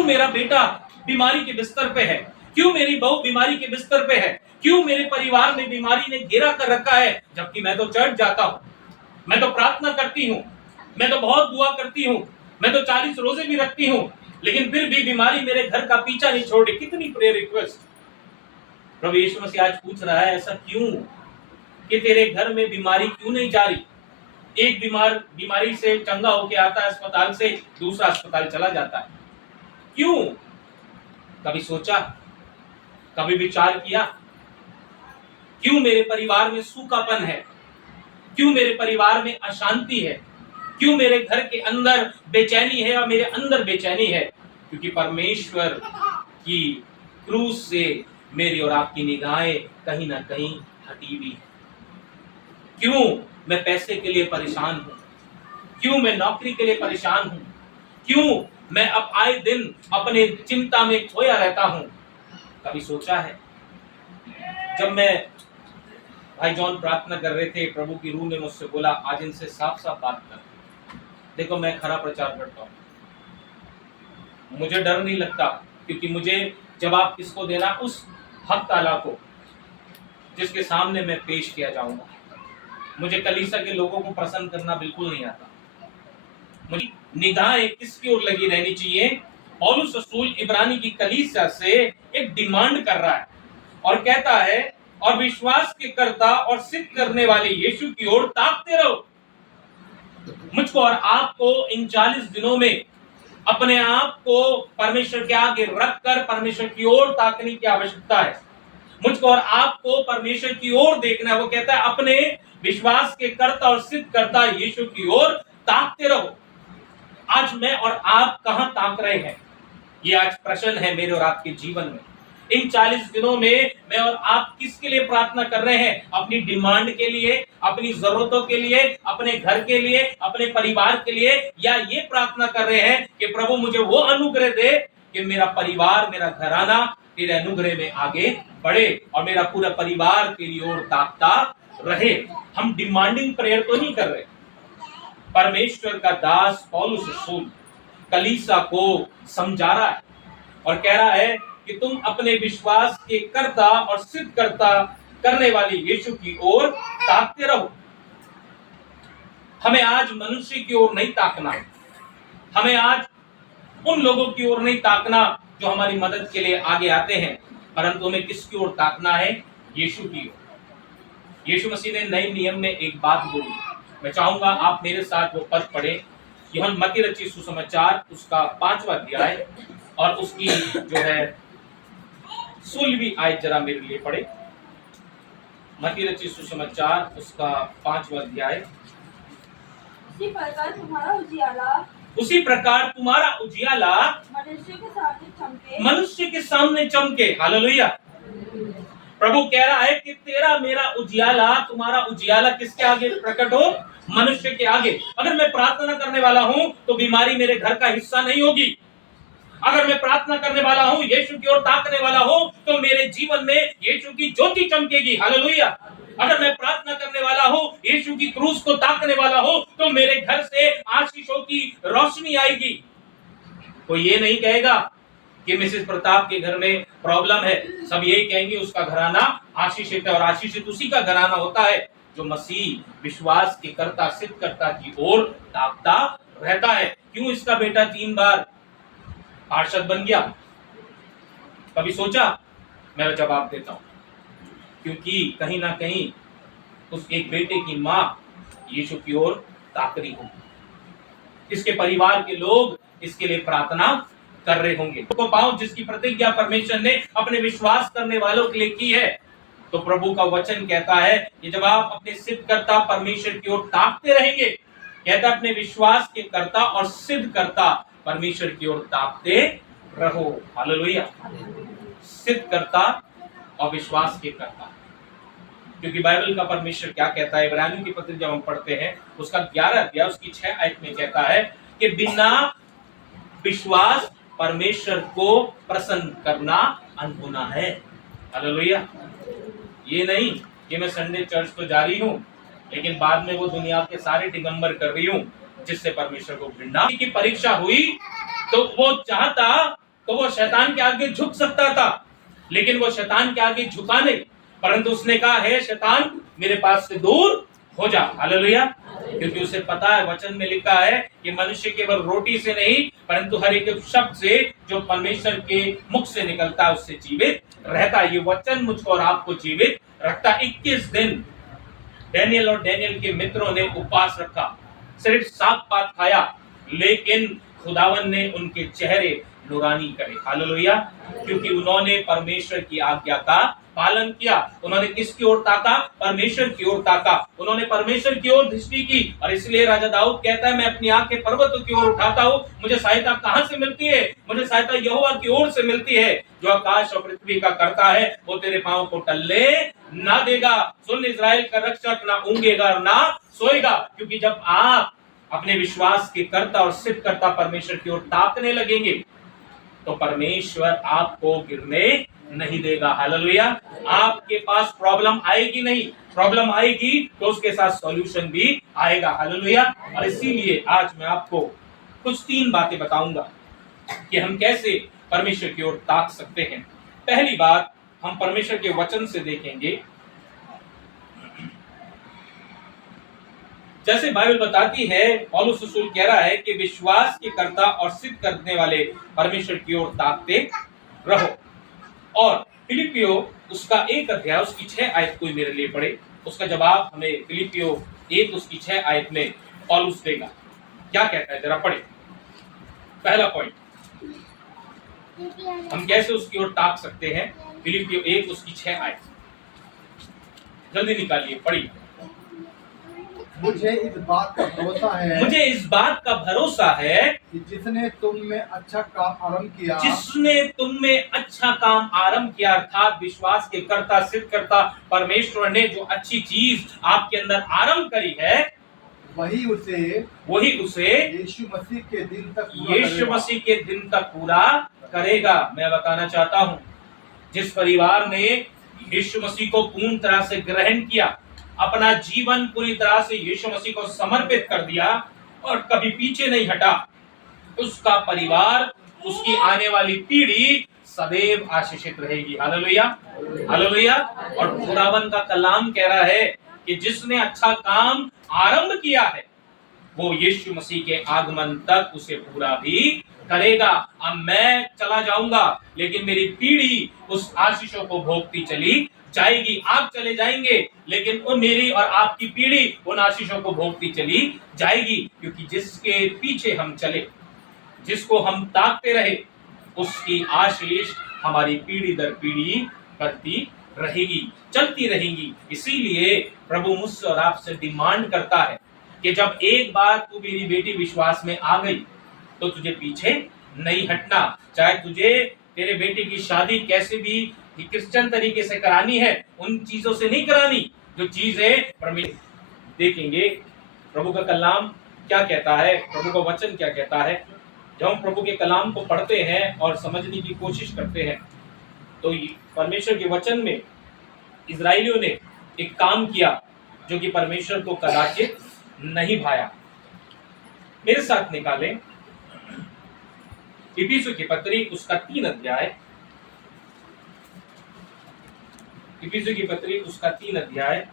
क्यों मेरा बेटा बीमारी के बिस्तर पे है, क्यों मेरी बहू बीमारी के बिस्तर पे है, क्यों मेरे परिवार में बीमारी ने घेरा कर रखा है, जबकि मैं तो चर्च जाता हूं, मैं तो प्रार्थना करती हूं, मैं तो बहुत दुआ करती हूं, मैं तो 40 रोजे भी रखती हूं, लेकिन फिर भी बीमारी मेरे घर का पीछा नहीं छोड़ रही। कितनी प्रेयर रिक्वेस्ट। प्रभु यीशु मसीह आज पूछ रहा है, ऐसा क्यों कि तेरे घर में बीमारी क्यों नहीं जा रही? एक बीमारी से चंगा होके आता है अस्पताल से, दूसरा अस्पताल चला जाता है। क्यों? कभी सोचा, कभी विचार किया? क्यों मेरे परिवार में सूखापन है, क्यों मेरे परिवार में अशांति है, क्यों मेरे घर के अंदर बेचैनी है और मेरे अंदर बेचैनी है? क्योंकि परमेश्वर की क्रूस से मेरी और आपकी निगाहें कहीं ना कहीं हटी हुई। क्यों मैं पैसे के लिए परेशान हूं, क्यों मैं नौकरी के लिए परेशान हूं, क्यों मैं अब आए दिन अपने चिंता में खोया रहता हूं? कभी सोचा है? जब मैं भाई जॉन प्रार्थना कर रहे थे, प्रभु की रूह ने मुझसे बोला, आज इनसे साफ साफ बात कर। देखो मैं खरा प्रचार करता हूं, मुझे डर नहीं लगता, क्योंकि मुझे जवाब किसको देना? उस हक ताला को जिसके सामने मैं पेश किया जाऊंगा। मुझे कलीसिया के लोगों को प्रसन्न करना बिल्कुल नहीं आता। मुझे निगाहें किसकी ओर लगी रहनी चाहिए? पौलुस रसूल इब्रानी की कलीसिया से एक डिमांड कर रहा है और कहता है, और विश्वास के कर्ता और सिद्ध करने वाले यीशु की ओर ताकते रहो। मुझको और आपको इन 40 दिनों में अपने आप को परमेश्वर के आगे रखकर परमेश्वर की ओर ताकने की आवश्यकता है। मुझको और आपको परमेश्वर की ओर देखना है। वो कहता है, अपने विश्वास के कर्ता और सिद्ध करता यीशु की ओर ताकते रहो। आज मैं और आप कहां ताक रहे हैं? ये आज प्रश्न है मेरे और आपके जीवन में। इन 40 दिनों में मैं और आप किसके लिए प्रार्थना कर रहे हैं? अपनी डिमांड के लिए, अपनी जरूरतों के लिए, अपने घर के लिए, अपने परिवार के लिए, या ये प्रार्थना कर रहे हैं कि प्रभु मुझे वो अनुग्रह दे कि मेरा परिवार, मेरा घराना तेरे अनुग्रह में आगे बढ़े और मेरा पूरा परिवार तेरी ओर ताकता रहे। हम डिमांडिंग प्रेयर तो नहीं कर रहे। परमेश्वर का दास पौलुस रसूल कलीसिया को समझा रहा है और कह रहा है कि तुम अपने विश्वास के कर्ता और सिद्ध करता करने वाले यीशु की ओर ताकते रहो। हमें आज मनुष्य की ओर नहीं ताकना, हमें आज उन लोगों की ओर नहीं ताकना जो हमारी मदद के लिए आगे आते हैं, परंतु हमें किसकी ओर ताकना है? यीशु की ओर। यीशु मसीह ने नए नियम में एक बात बोली, मैं चाहूंगा आप मेरे साथ वो पद पढ़े। यूहन्ना मत्ती रचित सुसमाचार उसका 5वां अध्याय और उसकी जो है 16वीं आयत जरा मेरे लिए पढ़े। मत्ती रचित सुसमाचार उसका 5वां अध्याय। उसी प्रकार तुम्हारा उजियाला मनुष्य के सामने चमके। हालेलुया। प्रभु कह रहा है कि तेरा मेरा उजियाला, तुम्हारा उजियाला किसके आगे प्रकट हो? मनुष्य के आगे। अगर मैं प्रार्थना करने वाला हूं तो बीमारी मेरे घर का हिस्सा नहीं होगी। अगर मैं प्रार्थना करने वाला हूं, यीशु की ओर ताकने वाला हूं, तो मेरे जीवन में यीशु की ज्योति चमकेगी। हालेलुया। अगर मैं प्रार्थना करने वाला हूं, यीशु की क्रूस को ताकने वाला हूं, तो मेरे घर से आशीषों की रोशनी आएगी। कोई ये नहीं कहेगा कि मिसेस प्रताप के घर में प्रॉब्लम है, सब यही कहेंगे उसका घराना आशीषित है। और आशीषित उसी का घराना होता है जो मसीह विश्वास के कर्ता सिद्ध करता की ओर ताकता रहता है। क्यों इसका बेटा 3 बार पार्षद बन गया? कभी सोचा? मैं जवाब देता हूं, क्योंकि कहीं ना कहीं उस एक बेटे की मां यीशु की ओर ताक रही होगी। इसके परिवार के लोग इसके लिए प्रार्थना कर रहे होंगे। तो पाओ जिसकी प्रतिज्ञा परमेश्वर ने अपने विश्वास करने वालों के लिए की है। तो प्रभु का वचन कहता है कि जब आप अपने सिद्ध करता परमेश्वर की ओर ताकते रहेंगे, कहता है अपने विश्वास के कर्ता और सिद्ध करता परमेश्वर की ओर ताकते रहो। हालेलुया। सिद्ध करता और विश्वास के कर्ता, क्योंकि बाइबल का परमेश्वर क्या कहता है? इब्रानियों की पत्री जब हम पढ़ते हैं उसका 11 अध्याय उसकी 6 आयत में कहता है कि बिना विश्वास परमेश्वर को प्रसन्न करना अनहोना है। हालेलुया। ये नहीं कि मैं संडे चर्च तो जा रही हूँ लेकिन बाद में वो दुनिया के सारे दिगंबर कर रही हूँ जिससे परमेश्वर को घृणा की परीक्षा हुई। तो वो चाहता तो वो शैतान के आगे झुक सकता था, लेकिन वो शैतान के आगे झुका नहीं, परंतु उसने कहा है शैतान मेरे पास से दूर हो जा। हालेलुया। क्योंकि उसे पता है, वचन में लिखा है कि मनुष्य केवल रोटी से नहीं परंतु हर एक शब्द से जो परमेश्वर के मुख से निकलता है उससे जीवित रहता है। ये वचन मुझको और आपको जीवित रखता। 21 दिन डैनियल और डैनियल के मित्रों ने उपवास रखा, सिर्फ साग पात खाया, लेकिन खुदावन ने उनके चेहरे नूरानी करे। हालेलुया। क्योंकि उन्होंने परमेश्वर की आज्ञा का पालन किया। उन्होंने किसकी ओर ताका? परमेश्वर की ओर ताका। उन्होंने परमेश्वर की ओर दृष्टि की, और इसलिए राजा दाऊद कहता है मैं अपनी आंखें पर्वतों की ओर उठाता हूँ, मुझे सहायता कहां से मिलती है? मुझे सहायता यहोवा की ओर से मिलती है, जो आकाश और पृथ्वी का करता है, वो तेरे पांव को टलने ना देगा। सुन इस्राएल का रक्षक, ना ऊंघेगा और ना सोएगा। क्योंकि जब आप अपने विश्वास के कर्ता और सिद्ध करता परमेश्वर की ओर ताकने लगेंगे तो परमेश्वर आपको गिरने नहीं देगा। हालेलुया। आपके पास प्रॉब्लम आएगी नहीं, प्रॉब्लम आएगी तो उसके साथ सॉल्यूशन भी आएगा। हालेलुया। और इसीलिए आज मैं आपको कुछ 3 बातें बताऊंगा कि हम कैसे परमेश्वर की ओर ताक सकते हैं। पहली बात हम परमेश्वर के वचन से देखेंगे। जैसे बाइबल बताती है, पौलुस रसूल कह रहा है कि विश्वास के कर्ता और सिद्ध करने वाले परमेश्वर की ओर ताकते रहो। और फिलिपियो उसका 1 अध्याय उसकी 6 आयत कोई मेरे लिए पढ़े। उसका जवाब हमें फिलिपियो 1 उसकी 6 आयत में पौलुस देगा। क्या कहता है, जरा पढ़े। पहला पॉइंट, हम कैसे उसकी ओर ताक सकते हैं। फिलिपियो 1 उसकी 6 आयत जल्दी निकालिए, पढ़िए। मुझे इस बात का भरोसा है, मुझे इस बात का भरोसा है कि जिसने तुम में अच्छा काम आरंभ किया, जिसने तुम में अच्छा काम आरंभ किया, अर्थात विश्वास के कर्ता सिद्ध करता परमेश्वर ने जो अच्छी चीज आपके अंदर आरंभ करी है, वही उसे यीशु मसीह के दिन तक पूरा करेगा। मैं बताना चाहता हूं, जिस परिवार ने यीशु मसीह को पूर्ण तरह से ग्रहण किया, अपना जीवन पूरी तरह से यीशु मसीह को समर्पित कर दिया और कभी पीछे नहीं हटा, उसका परिवार, उसकी आने वाली पीढ़ी सदैव आशीषित रहेगी। Hallelujah, hallelujah. और खुदावन का कलाम कह रहा है कि जिसने अच्छा काम आरंभ किया है वो यीशु मसीह के आगमन तक उसे पूरा भी करेगा। अब मैं चला जाऊंगा लेकिन मेरी पीढ़ी उस आशीषों को भोगती चली जाएगी। आप चले जाएंगे लेकिन उन मेरी और आपकी पीढ़ी उन आशीषों को भोगती चली जाएगी। क्योंकि जिसके पीछे हम चले, जिसको हम ताकते रहे, उसकी आशीष हमारी पीढ़ी दर पीढ़ी बढ़ती रहेगी, चलती रहेगी। इसीलिए प्रभु मुझसे और आपसे डिमांड करता है कि जब एक बार तू मेरी बेटी विश्वास में आ गई तो तुझे पीछे नहीं हटना। चाहे तुझे तेरे बेटे की शादी कैसे भी क्रिश्चियन तरीके से करानी है, उन चीजों से नहीं करानी जो चीजें देखेंगे। प्रभु का कलाम क्या कहता है, प्रभु का वचन क्या कहता है। जब हम प्रभु के कलाम को पढ़ते हैं और समझने की कोशिश करते हैं तो परमेश्वर के वचन में इजराइलियों ने एक काम किया जो कि परमेश्वर को कदाचित नहीं भाया। मेरे साथ निकालें इफिसियों की पत्री उसका 3 अध्याय, इफिसियों की पत्री उसका 3 अध्याय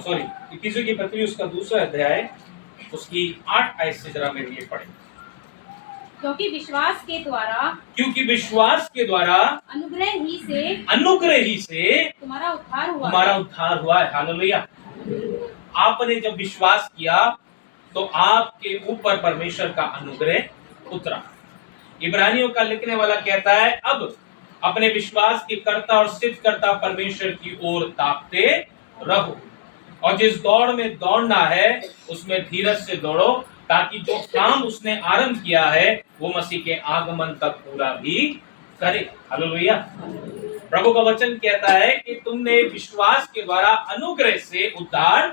सॉरी इफिसियों की पत्री उसका 2 अध्याय उसकी 8 आयत से जरा मेरे लिए पढ़े। क्योंकि विश्वास के द्वारा अनुग्रह ही से तुम्हारा उद्धार हुआ है। हालेलुया। आपने जब विश्वास किया तो आपके ऊपर परमेश्वर का अनुग्रह उतरा। इब्रानियों का लिखने वाला कहता है अब अपने विश्वास के कर्ता और सिद्ध करता परमेश्वर की ओर ताकते रहो, और जिस दौड़ में दौड़ना है उसमें धीरज से दौड़ो, ताकि जो काम उसने आरंभ किया है वो मसीह के आगमन तक पूरा भी करे। हालेलुया। प्रभु का वचन कहता है कि तुमने विश्वास के द्वारा अनुग्रह से उद्धार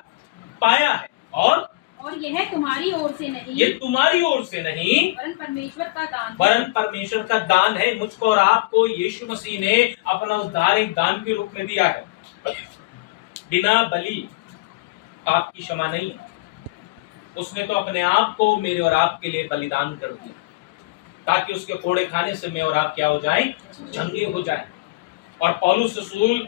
पाया है और और यह तुम्हारी ओर से नहीं, ये तुम्हारी ओर से नहीं, वरन परमेश्वर का दान है। वरन परमेश्वर का दान है। मुझको और आपको यीशु मसीह ने अपना उद्धार एक दान के रूप में दिया है। बिना बलि पाप की क्षमा नहीं है। उसने तो अपने आप को मेरे और आपके लिए बलिदान कर दिया, ताकि उसके कोड़े खाने से मैं और आप क्या हो जाएं, चंगे हो जाएं। और पौलुस रसूल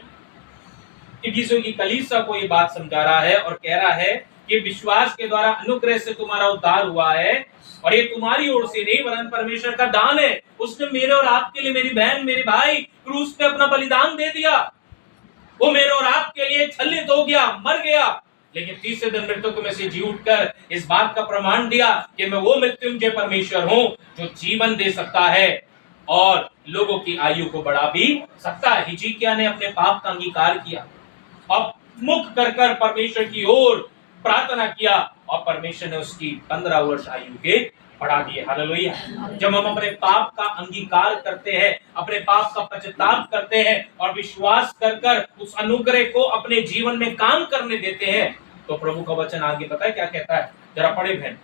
इफिसियों की कलीसिया को ये बात समझा रहा है और कह रहा है कि विश्वास के द्वारा अनुग्रह से तुम्हारा उद्धार हुआ है, और ये तुम्हारी ओर से नहीं वरन परमेश्वर का दान है। उसने मेरे और आपके लिए, मेरी बहन मेरे भाई, क्रूस पे अपना बलिदान दे दिया। वो मेरे और आपके लिए छलित हो गया, मर गया, लेकिन तीसरे दिन मृतकों में से जी उठकर इस बात का प्रमाण दिया कि मैं वो मृत्युंजय परमेश्वर हूं जो जीवन दे सकता है और लोगों की आयु को बढ़ा भी सकता है। हिजकिय्याह ने अपने पाप का अंगीकार किया, अब मुख कर कर परमेश्वर की ओर प्रार्थना किया, और परमेश्वर ने उसकी 15 वर्ष आयु के बढ़ा दिए। हालेलुया। जब हम अपने पाप का अंगीकार करते हैं, अपने पाप का पश्चाताप करते हैं और विश्वास कर कर उस अनुग्रह को अपने जीवन में काम करने देते हैं, तो प्रभु का वचन आगे पता है क्या कहता है? जरा पढ़े बहन।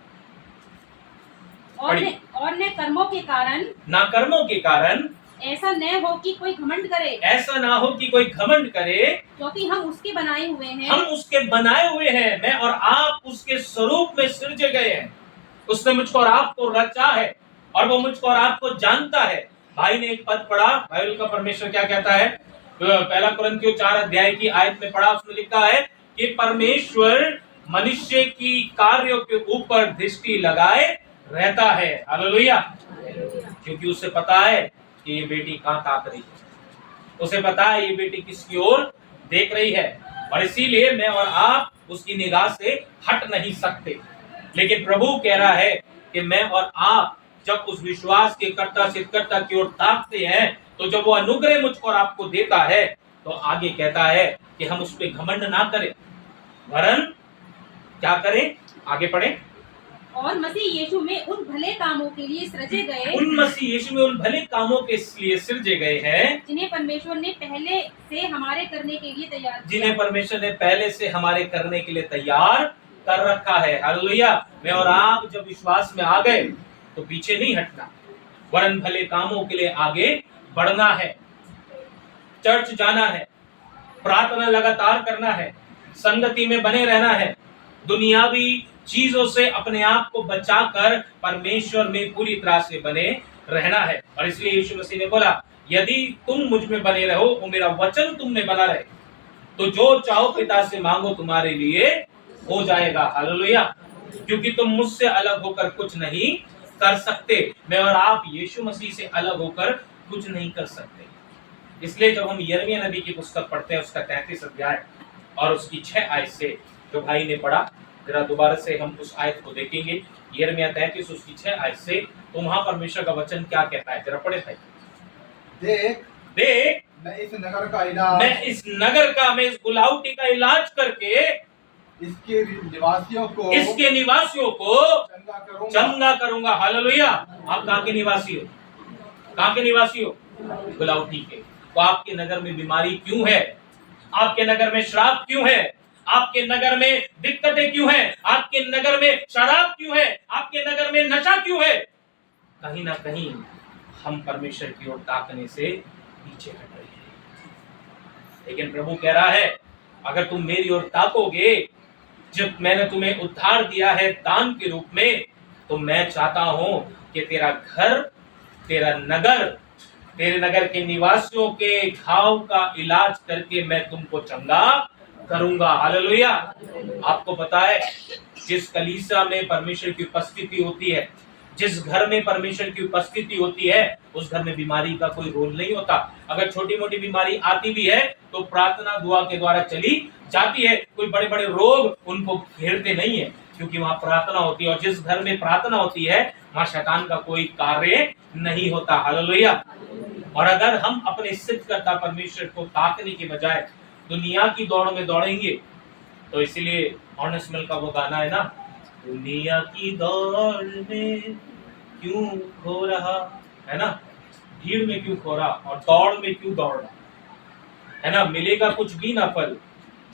और न कर्मों के कारण, ना कर्मों के कारण ऐसा न हो कि कोई घमंड करे, ऐसा ना हो कि कोई घमंड करे, क्योंकि हम उसके बनाए हुए हैं, हम उसके बनाए हुए हैं। मैं और आप उसके स्वरूप में सृजे गए हैं। उसने मुझको और आपको रचा है और वो मुझको और आपको जानता है। भाई ने एक पद पढ़ा, बाइबल का परमेश्वर क्या कहता है? पहला कुरिन्थियों 4 अध्याय की आयत में पढ़ा, उसमें लिखा है कि परमेश्वर मनुष्य की कार्यों के ऊपर दृष्टि लगाए रहता है। हालेलुया। क्योंकि उसे पता है कि ये बेटी कहां ताक रही है, उसे पता है ये बेटी किसकी ओर देख रही है, और इसीलिए मैं और आप उसकी निगाह से हट नहीं सकते। लेकिन प्रभु कह रहा है कि मैं और आप जब उस विश्वास के कर्ता सिद्धकर्ता की ओर ताकते हैं, तो जब वो अनुग्रह मुझको और आपको देता है, तो आगे कहता है कि हम उस पर घमंड ना करें, वरन क्या करें? आगे पढ़े। और मसीह यीशु में उन भले कामों के लिए सृजे गए, उन मसीह यीशु में उन भले कामों के लिए सृजे गए हैं, जिन्हें परमेश्वर ने पहले से हमारे करने के लिए तैयार किया। जिन्हें परमेश्वर ने पहले से हमारे करने के लिए तैयार कर रखा है। हालेलुया। मैं और आप जब विश्वास में आ गए तो पीछे नहीं हटना, वरन भले कामों के लिए आगे बढ़ना है, चर्च जाना है, प्रार्थना लगातार करना है, संगति में बने रहना है, दुनियावी चीजों से अपने आप को बचाकर परमेश्वर में पूरी तरह से बने रहना है। और इसलिए यीशु मसीह ने बोला, यदि तुम मुझ में बने रहो, वो मेरा वचन तुम में बना रहे, तो जो चाहो पिता से मांगो तुम्हारे लिए हो जाएगा। हालेलुया। क्योंकि तुम मुझसे अलग होकर कुछ नहीं कर सकते। मैं और आप यीशु मसीह से अलग होकर कुछ नहीं कर सकते। इसलिए जब हम यिर्मयाह नबी की पुस्तक पढ़ते हैं, उसका 33 अध्याय और उसकी 6 आयत से जो भाई ने पढ़ा, जरा दोबारा से हम उस आयत को देखेंगे। यिर्मयाह 33 उसकी 6 आयत से, तो वहां परमेश्वर का वचन क्या कहता है? जरा पढ़े भाई। देख मैं इस नगर का इलाज, मैं इस गुलाउटी का इलाज करके इसके निवासियों को चंगा करूंगा। हालेलुया। आप कहाँ के निवासी हो? कहाँ के निवासी हो? गुलाउटी के। तो आपके नगर में बीमारी क्यों है? आपके नगर में श्राप क्यों है? आपके नगर में दिक्कतें क्यों हैं? आपके नगर में शराब क्यों है? आपके नगर में नशा क्यों है? कहीं ना कहीं हम परमेश्वर की ओर ताकने से पीछे हट रहे हैं। लेकिन प्रभु कह रहा है, अगर तुम मेरी ओर ताकोगे, जब मैंने तुम्हें उद्धार दिया है दान के रूप में, तो मैं चाहता हूं कि तेरा घर, तेरा नगर, तेरे नगर के निवासियों के घाव का इलाज करके मैं तुमको चंगा करूंगा। हालेलुया। आपको पता है, जिस कलीसिया में परमेश्वर की उपस्थिति होती है, जिस घर में परमेश्वर की उपस्थिति होती है, उस घर में बीमारी का कोई रोल नहीं होता। अगर छोटी मोटी बीमारी आती भी है तो प्रार्थना दुआ के द्वारा चली जाती है। कोई बड़े बड़े रोग उनको घेरते नहीं है, क्योंकि वहां प्रार्थना होती है। और जिस घर में प्रार्थना होती है, वहां शैतान का कोई कार्य नहीं होता। हालेलुया। और अगर हम अपने सिद्धकर्ता परमेश्वर को ताकने के बजाय दुनिया की दौड़ में दौड़ेंगे, तो इसीलिए ऑनेस्टमेल का वो गाना है ना, दुनिया की दौड़ में क्यों खो रहा है ना, भीड़ में क्यों खो रहा और दौड़ में क्यों दौड़ रहा है ना, मिलेगा कुछ भी ना फल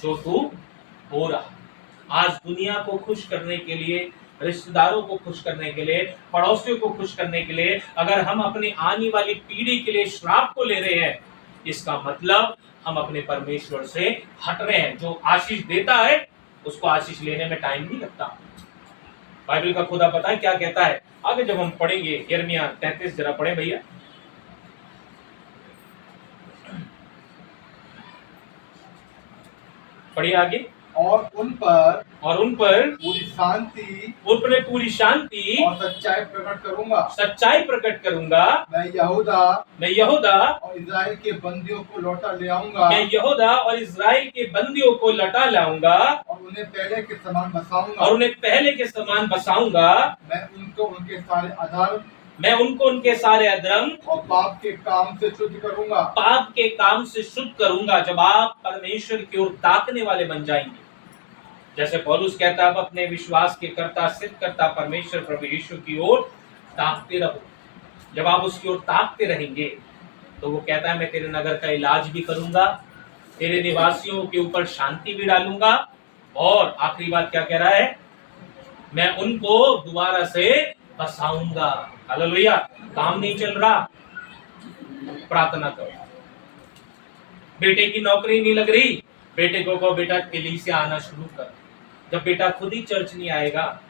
जो तू हो रहा। आज दुनिया को खुश करने के लिए, रिश्तेदारों को खुश करने के लिए, पड़ोसियों को खुश करने के लिए अगर हम अपनी आने वाली पीढ़ी के लिए श्राप को ले रहे हैं, इसका मतलब हम अपने परमेश्वर से हट रहे हैं। जो आशीष देता है उसको आशीष लेने में टाइम नहीं लगता। बाइबल का खुदा पता है क्या कहता है, आगे जब हम पढ़ेंगे यिर्मयाह 33 जरा पढ़े भैया। पढ़िए आगे। और उन पर पूरी पूरी शांति और सच्चाई प्रकट करूंगा। मैं यहूदा और इस्राएल के बंदियों को लौटा ले आऊंगा। और उन्हें पहले के समान बसाऊंगा। मैं उनको उनके सारे अधर्म और पाप के काम से शुद्ध करूंगा। जब आप परमेश्वर की ओर ताकने वाले बन जाएंगे, जैसे पौलुस कहता है, अब अपने विश्वास के कर्ता सिद्ध करता परमेश्वर प्रभु यीशु की ओर ताकते रहो। जब आप उसकी ओर ताकते रहेंगे तो वो कहता है, मैं तेरे नगर का इलाज भी करूंगा, तेरे निवासियों के ऊपर शांति भी डालूंगा, और आखिरी बात क्या कह रहा है, मैं उनको दोबारा से बसाऊंगा। हालेलुया। काम नहीं चल रहा, प्रार्थना करो। बेटे की नौकरी नहीं लग रही, बेटे को कहो बेटा कलीसिया आना शुरू कर। जब बेटा खुद ही चर्च नहीं आएगा,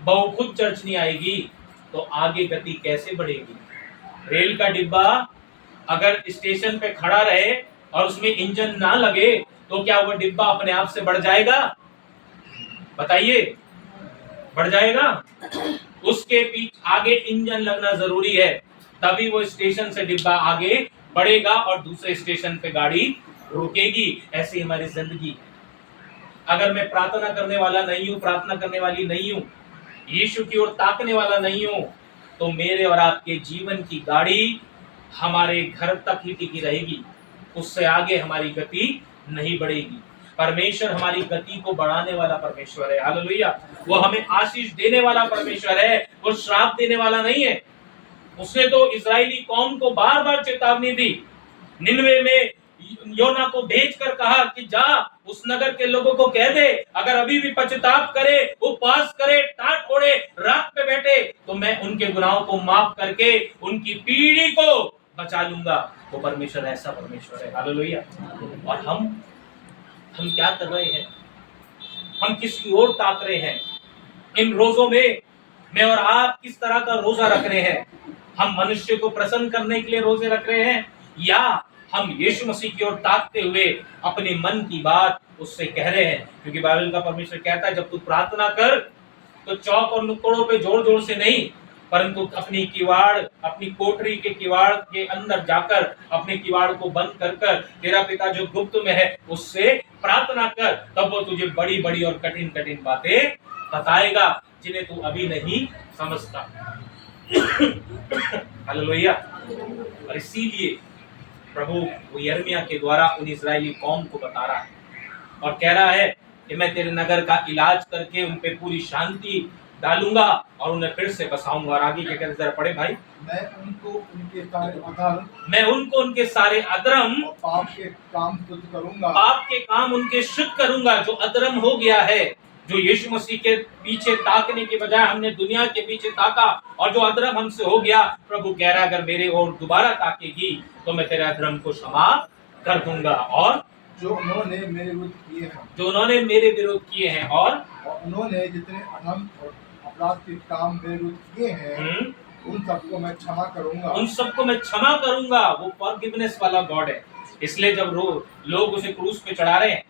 बहू खुद चर्च नहीं आएगी, तो आगे गति कैसे बढ़ेगी। रेल का डिब्बा अगर स्टेशन पे खड़ा रहे और उसमें इंजन ना लगे तो क्या वो डिब्बा अपने आप से बढ़ जाएगा? बताइए, बढ़ जाएगा? उसके पीछे आगे इंजन लगना जरूरी है, तभी वो स्टेशन से डिब्बा आगे बढ़ेगा और दूसरे स्टेशन पे गाड़ी रुकेगी। ऐसी हमारी जिंदगी। अगर मैं प्रार्थना करने वाला नहीं हूं, प्रार्थना करने वाली नहीं हूं, यीशु की ओर ताकने वाला नहीं हूं, तो मेरे और आपके जीवन की गाड़ी हमारे घर तक ही टिकी रहेगी, उससे आगे हमारी गति नहीं बढ़ेगी। परमेश्वर हमारी गति को बढ़ाने वाला परमेश्वर है। हालेलुया। वो हमें आशीष देने वाला परमेश्वर है, वो श्राप देने वाला नहीं है। उसने तो इजरायली कौम को बार बार चेतावनी दी। निनवे में योना को भेजकर कहा कि जा उस नगर के लोगों को कह दे, अगर अभी भी पश्चाताप करे, उपवास करे, टाट ओढ़े, रात पे बैठे, तो मैं उनके गुनाहों को माफ करके उनकी पीढ़ी को बचा लूंगा। वो परमेश्वर ऐसा परमेश्वर है। हालेलुया। और हम क्या कर रहे हैं? हम किसकी ओर ताक रहे हैं? इन रोजों में मैं और आप किस तरह का रोजा रख रहे हैं? हम मनुष्य को प्रसन्न करने के लिए रोजे रख रहे हैं, या हम यीशु मसीह की ओर ताकते हुए अपने मन की बात उससे कह रहे हैं? क्योंकि बाइबल का परमेश्वर कहता है, जब तू प्रार्थना कर तो चौक और नुक्कड़ों पे जोर जोर से नहीं, परंतु अपनी किवाड़, अपनी कोठरी के किवाड़ के अंदर जाकर अपने किवाड़ को बंद कर कर तेरा पिता जो गुप्त में है उससे प्रार्थना कर, तब वो तुझे बड़ी बड़ी और कठिन कठिन बातें बताएगा जिन्हें तू अभी नहीं समझता। हालेलुया। और इसीलिए प्रभु यिर्मयाह के द्वारा उन इजरायली कौम को बता रहा है और कह रहा है कि मैं तेरे नगर का इलाज करके उन पे पूरी शांति डालूंगा और उन्हें फिर से बसाऊंगा। और आगे क्या कहते हैं, जरा पढ़े भाई। मैं उनको उनके सारे अधर्म और पाप के काम उनके शुद्ध करूंगा। जो अधर्म हो गया है, जो यीशु मसीह के पीछे ताकने के बजाय हमने दुनिया के पीछे ताका, और जो अधर्म हमसे हो गया, प्रभु कह रहा है अगर मेरे ओर दोबारा ताकेगी तो मैं तेरे अधर्म को क्षमा कर दूंगा। और जो उन्होंने मेरे विरोध किए हैं और उन्होंने जितने अधर्म और अपराध के काम मेरे विरुद्ध किए हैं, उन सबको मैं क्षमा करूंगा। वो फॉरगिवनेस वाला गॉड है। इसलिए जब लोग उसे क्रूस पे चढ़ा रहे हैं,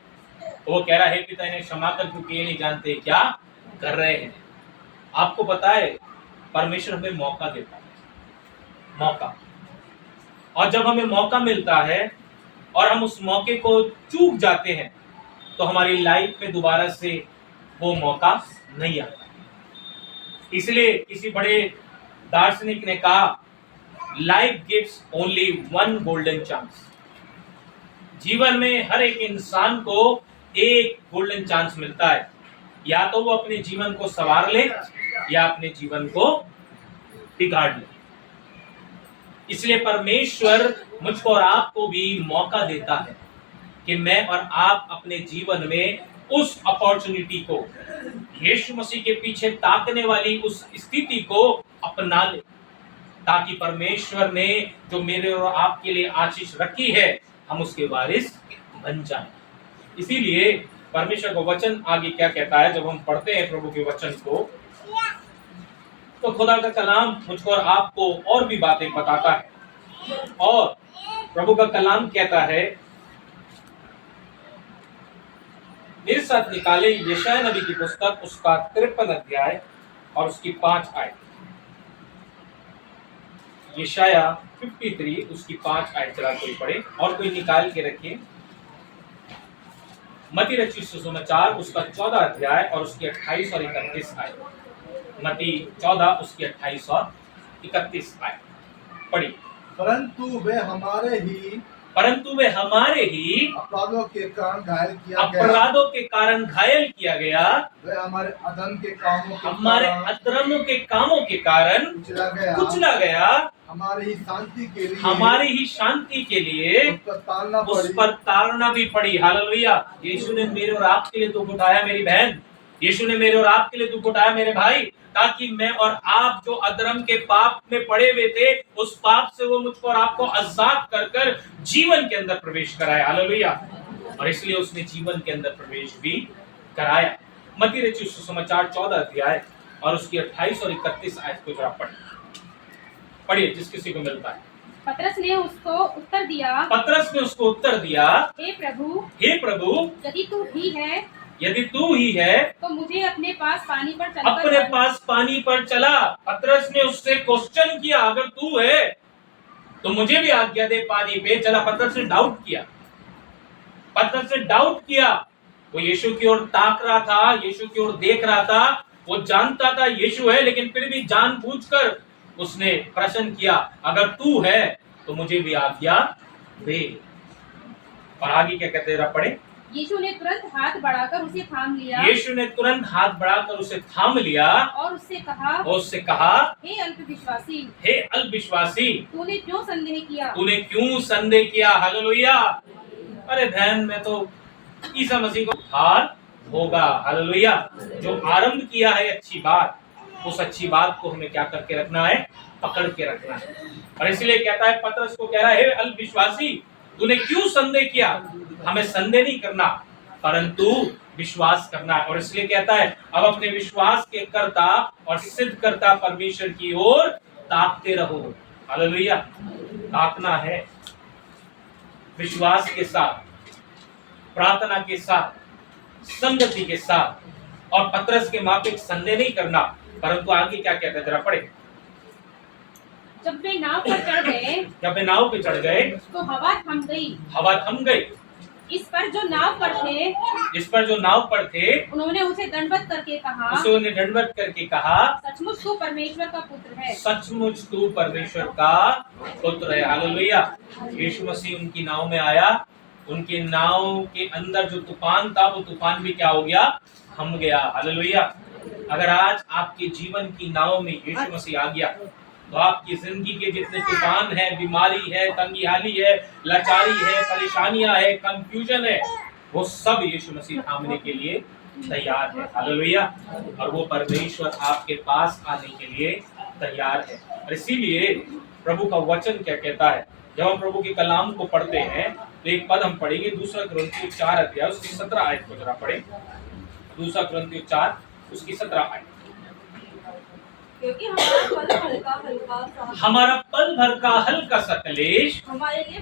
वो कह रहा है पिता इन्हें क्षमा कर, क्योंकि ये नहीं जानते क्या कर रहे हैं। आपको पता है परमेश्वर हमें मौका देता है, मौका। और जब हमें मौका मिलता है और हम उस मौके को चूक जाते हैं, तो हमारी लाइफ में दोबारा से वो मौका नहीं आता। इसलिए किसी बड़े दार्शनिक ने कहा, life gives only one golden chance. जीवन में हर एक इंसान को एक गोल्डन चांस मिलता है, या तो वो अपने जीवन को संवार ले या अपने जीवन को बिगाड़ ले। इसलिए परमेश्वर मुझको और आपको भी मौका देता है कि मैं और आप अपने जीवन में उस अपॉर्चुनिटी को, यीशु मसीह के पीछे ताकने वाली उस स्थिति को अपना ले, ताकि परमेश्वर ने जो मेरे और आपके लिए आशीष रखी है हम उसके वारिस बन जाएं। इसीलिए परमेश्वर का वचन आगे क्या कहता है, जब हम पढ़ते हैं प्रभु के वचन को, तो खुदा का कलाम मुझको और आपको और भी बातें बताता है। और प्रभु का कलाम कहता है, मेरे साथ निकाले यशायाह नबी की पुस्तक, उसका 53 अध्याय और उसकी 5 आयत। यशायाह 53 उसकी 5 आयत चला कोई पढ़े और कोई निकाल के रखिए। मत्ती रचित सुसमाचार उसका 14 अध्याय और उसकी 28 और 31 आयत। मत्ती 14 उसकी 28 और 31 आयत पढ़िए। परंतु वे हमारे ही अपराधों के कारण घायल किया गया, वे हमारे अधर्म के कामों के कारण कुचला गया, हमारी ही शांति के लिए उस पर ताड़ना भी पड़ी। हालेलुया। यीशु ने मेरे और आपके लिए दुख उठाया मेरी बहन, यीशु ने मेरे और आपके लिए दुख उठाया मेरे भाई, ताकि मैं और आप जो अधर्म के पाप में पड़े हुए थे, उस पाप से वो मुझको और आपको आजाद कर कर जीवन के अंदर प्रवेश कराया। हालेलुया। और इसलिए उसने जीवन के अंदर प्रवेश भी कराया। मत्ती रचित सुसमाचार 14 अध्याय और उसकी 28 और 31 आयत को जरा पढ़िए जिस किसी को मिलता है। पतरस ने उसको उत्तर दिया, हे प्रभु, यदि तू ही है तो मुझे अपने पास पानी पर चला। पतरस ने उससे क्वेश्चन किया, अगर तू है तो मुझे भी आज्ञा दे पानी पे चला। पतरस ने डाउट किया। वो यीशु की ओर ताक रहा था, यीशु की ओर देख रहा था, वो जानता था यीशु है, लेकिन फिर भी जानबूझकर उसने प्रश्न किया, अगर तू है तो मुझे भी आज्ञा दे। और आगे क्या कहते हैं पढ़े। यीशु ने तुरंत हाथ बढ़ाकर उसे थाम लिया और उससे कहा, हे अल्पविश्वासी, तूने क्यों संदेह किया। हालेलुया। अरे बहन, मैं तो ईसा मसीह को हार होगा। हालेलुया। जो आरंभ किया है अच्छी बात, उस अच्छी बात को हमें क्या करके रखना है, पकड़ के रखना है। और इसलिए कहता है, पतरस को कह रहा है, हे अल्पविश्वासी, तूने क्यों संदेह किया। हमें संदेह नहीं करना, परंतु विश्वास करना है। और इसलिए कहता है, अब अपने विश्वास के कर्ता और सिद्ध करता परमेश्वर की ओर ताकते रहो। हालेलुया। ताकना है विश्वास के साथ, प्रार्थना के साथ, संगति के साथ। और पतरस के माफिक संदेह नहीं करना, परंतु आगे क्या कहता है जरा पढ़े। जब वे नाव पे चढ़ गए तो हवा थम गई। इस पर जो नाव पर थे उन्होंने उसे दंडवत करके कहा, सचमुच तू परमेश्वर का पुत्र है। हालेलुया। यीशु मसीह उनकी नाव में आया, उनके नाव के अंदर जो तूफान था, वो तूफान भी क्या हो गया, थम गया। हालेलुया। अगर आज आपके जीवन की नाव में यीशु मसीह आ गया, तो आपकी जिंदगी के जितने तूफान है, बीमारी है, तंगीहाली है, लाचारी है, परेशानियां है, कंफ्यूजन है, वो सब यीशु मसीह थामने के लिए तैयार है। हालेलुया। और वो परमेश्वर आपके पास आने के लिए तैयार है। और इसीलिए प्रभु का वचन क्या कहता है, जब हम प्रभु के कलाम को पढ़ते हैं तो एक पद हम पढ़ेंगे, 2 कुरिन्थियों 4 अध्याय उसकी 17 आयत को जरा पढ़े। 2 कुरिन्थियों 4 उसकी 17 आयत। क्योंकि हमारा पल भर का हल्का सा कलेश हमारे लिए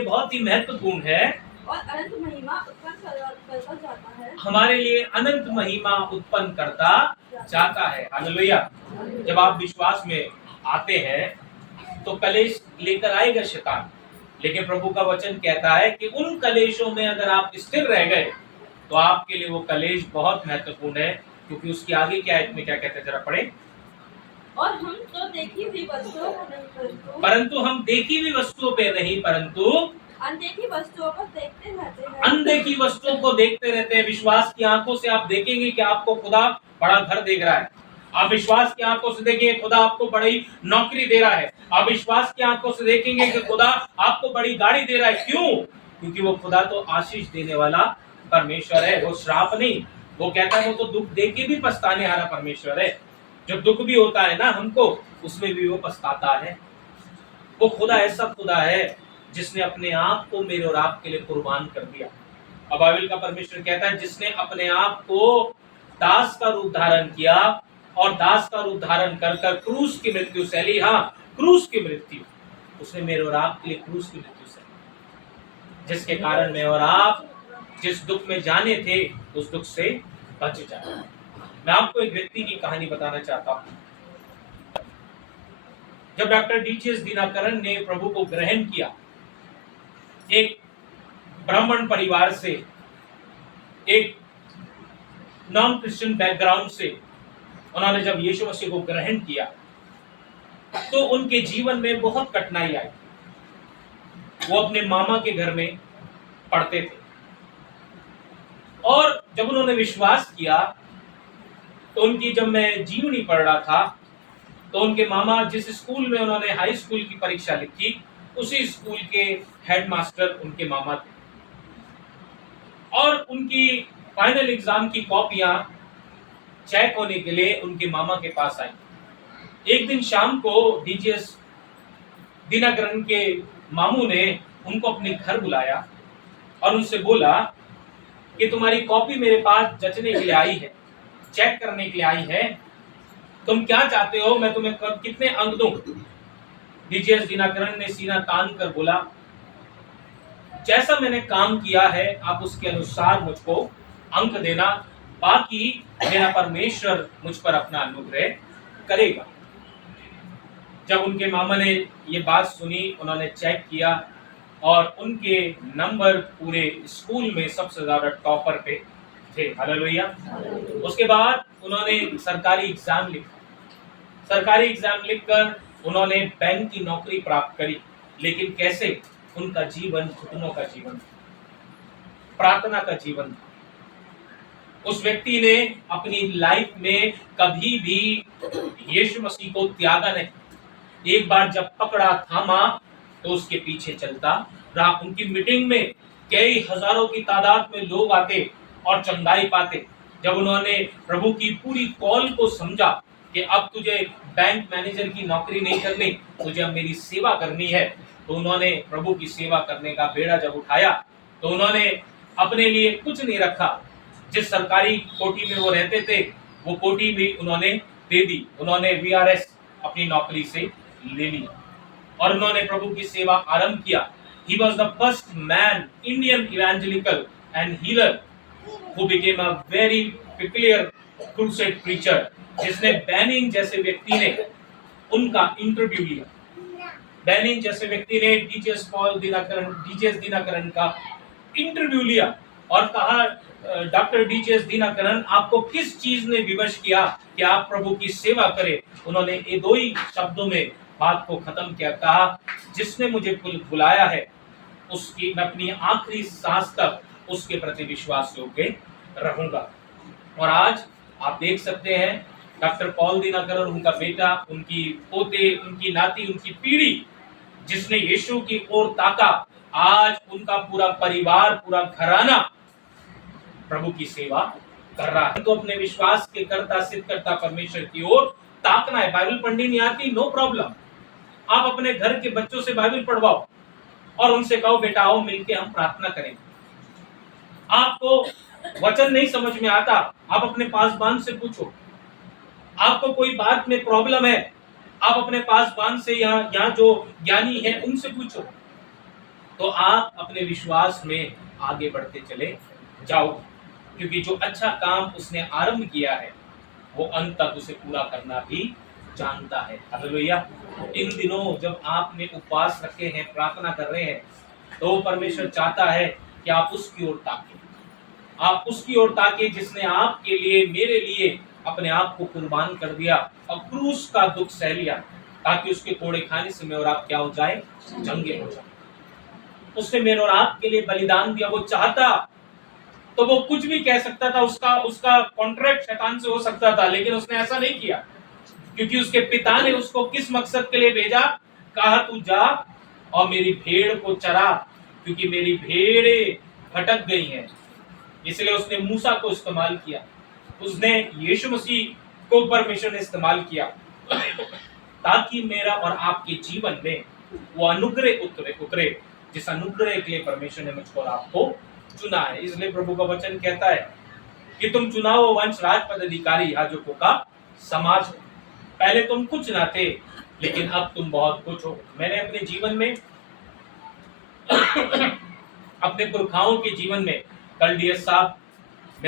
बहुत ही महत्वपूर्ण है और अनंत महिमा उत्पन्न जाता है। हमारे लिए अनंत महिमा उत्पन्न करता जाता है। हालेलुया। जब आप विश्वास में आते हैं तो कलेश लेकर आएगा शैतान, लेकिन प्रभु का वचन कहता है कि उन कलेशों में अगर आप स्थिर रह गए तो आपके लिए वो कलेश बहुत महत्वपूर्ण है। क्योंकि उसकी आगे क्या आयत में क्या कहते हैं जरा पढ़े। और हम तो देखी हुई वस्तुओं को नहीं, परंतु हम देखी हुई वस्तुओं पे नहीं, परंतु अनदेखी वस्तुओं को देखते रहते हैं। अनदेखी वस्तुओं को देखते रहते हैं। विश्वास की आंखों से आप देखेंगे कि आपको खुदा बड़ा घर देख रहा है। आप विश्वास की आंखों से देखेंगे खुदा आपको बड़ी नौकरी दे रहा है। आप विश्वास की आंखों से देखेंगे कि खुदा आपको बड़ी गाड़ी दे रहा है। क्यों? क्योंकि वो खुदा तो आशीष देने वाला परमेश्वर है, वो श्राप नहीं। वो कहता है वो तो दुख दे के भी पछताने हारा परमेश्वर है। जब दुख भी होता है ना हमको, उसमें भी वो पछताता है। वो खुदा ऐसा खुदा है जिसने अपने आप को मेरे और आपके लिए कुर्बान कर दिया। अब बाइबल का परमेश्वर कहता है जिसने अपने आप को दास का रूप धारण किया और दास का रूप धारण कर कर क्रूस की मृत्यु सहली। हाँ, क्रूस की मृत्यु, उसने मेरे और आपके लिए क्रूस की मृत्यु सहली, जिसके कारण मैं और आप जिस दुख में जाने थे उस दुख से बच जाए। मैं आपको एक व्यक्ति की कहानी बताना चाहता हूं। जब डॉक्टर डीजीएस दिनाकरण ने प्रभु को ग्रहण किया, एक ब्राह्मण परिवार से, एक नॉन क्रिश्चियन बैकग्राउंड से उन्होंने जब यीशु मसीह को ग्रहण किया तो उनके जीवन में बहुत कठिनाई आई। वो अपने मामा के घर में पढ़ते थे और जब उन्होंने विश्वास किया तो उनकी, जब मैं जीवनी पढ़ रहा था तो उनके मामा जिस स्कूल में उन्होंने हाई स्कूल की परीक्षा लिखी, उसी स्कूल के हेडमास्टर उनके मामा थे। और उनकी फाइनल एग्जाम की कॉपियां चेक होने के लिए उनके मामा के पास आई। एक दिन शाम को डीजीएस दिनाकरण के मामू ने उनको अपने घर बुलाया और उनसे बोला कि तुम्हारी कॉपी मेरे पास जचने के लिए आई है, चेक करने के लिए आई है, तुम क्या चाहते हो, मैं तुम्हें कितने अंक दूं? डीजीएस दिनाकरण ने सीना तान कर बोला, जैसा मैंने काम किया है आप उसके अनुसार मुझको अंक देना, बाकी मेरा परमेश्वर मुझ पर अपना अनुग्रह करेगा। जब उनके मामा ने ये बात सुनी, उन्होंने चेक किया और उनके नंबर पूरे स्कूल में सबसे ज्यादा टॉपर पे थे। हालेलुया। उसके बाद उन्होंने सरकारी एग्जाम लिखा। सरकारी एग्जाम लिखकर उन्होंने बैंक की नौकरी प्राप्त करी। लेकिन कैसे? उनका जीवन घुटनों का जीवन, प्रार्थना का जीवन। उस व्यक्ति ने अपनी लाइफ में कभी भी यीशु मसीह को त्यागा नहीं। एक बार जब पकड़ा थामा तो उसके पीछे चलता रहा। उनकी मीटिंग में कई हजारों की तादाद में लोग आते और चंगाई पाते। जब उन्होंने प्रभु की पूरी कॉल को समझा कि अब तुझे बैंक मैनेजर की नौकरी नहीं करनी, तुझे अब मेरी सेवा करनी है, तो उन्होंने प्रभु की सेवा करने का बेड़ा जब उठाया तो उन्होंने अपने लिए कुछ नहीं रखा। जिस सरकारी कोठी में वो रहते थे वो कोठी भी उन्होंने दे दी। उन्होंने वीआरएस अपनी नौकरी से ले ली और उन्होंने प्रभु की सेवा आरंभ किया। He was the first man, Indian evangelical and healer who became a very peculiar crusade preacher, जिसने बैनिंग जैसे व्यक्ति ने उनका इंटरव्यू लिया। बैनिंग जैसे व्यक्ति ने डीजीएस दिनाकरण का इंटरव्यू लिया और कहा, डॉक्टर डीजीएस दिनाकरण, आपको किस चीज ने विवश किया कि आप प्रभु की सेवा करें? उन्होंने ये दो ही शब्दों में बात को खत्म किया। कहा, जिसने मुझे बुलाया है उसकी मैं अपनी आखिरी सांस तक उसके प्रति विश्वास योग्य रहूंगा। और आज आप देख सकते हैं डॉक्टर पॉल दिनाकरण, उनका बेटा, उनकी पोते, उनकी नाती, उनकी पीढ़ी जिसने यीशु की ओर ताका, आज उनका पूरा परिवार, पूरा घराना प्रभु की सेवा कर रहा है। तो अपने विश्वास के करता सिद्ध करता परमेश्वर की ओर ताकना है। बाइबल पढ़नी नहीं आती, नो प्रॉब्लम, आप अपने घर के बच्चों से बाइबल पढ़वाओ और उनसे कहो, बेटा आओ मिलके हम प्रार्थना करें। आपको वचन नहीं समझ में आता, आप अपने पासबान से पूछो। आपको कोई बात में प्रॉब्लम है, आप अपने पासबान से यहाँ जो ज्ञानी है उनसे पूछो। तो आप अपने विश्वास में आगे बढ़ते चले जाओ, क्योंकि जो अच्छा काम उसने आरंभ किया है वो अंत तक उसे पूरा करना भी जानता है। हालेलुया। इन दिनों जब आपने उपवास रखे हैं, प्रार्थना कर रहे हैं, तो परमेश्वर चाहता है कि आप उसकी ओर ताकें। आप उसकी ओर ताकें जिसने आपके लिए, मेरे लिए अपने आप को कुर्बान कर दिया और क्रूस का दुख सह लिया, ताकि उसके कोड़े खाने से मैं और आप क्या हो जाए? चंगे हो जाए। उसने मेरे और आपके लिए बलिदान दिया। वो चाहता तो वो कुछ भी कह सकता था, उसका कॉन्ट्रैक्ट शैतान से हो सकता था, लेकिन उसने ऐसा नहीं किया, क्योंकि उसके पिता ने उसको किस मकसद के लिए भेजा? कहा, तू जा और मेरी भेड़ को चरा, क्योंकि मेरी भेड़ें भटक गई हैं। इसलिए उसने मूसा को इस्तेमाल किया, उसने यीशु मसीह को परमेश्वर ने इस्तेमाल किया ताकि मेरा और आपके जीवन में वो अनुग्रह उतरे जिस अनुग्रह के लिए परमेश्वर ने मुझको और आपको चुना है। इसलिए प्रभु का वचन कहता है कि तुम चुनाव वंश राजपद अधिकारी याजकों का समाज हो। पहले तुम कुछ ना थे लेकिन अब तुम बहुत कुछ हो। मैंने अपने जीवन में अपने पुरखाओं के जीवन में कलडीएस साहब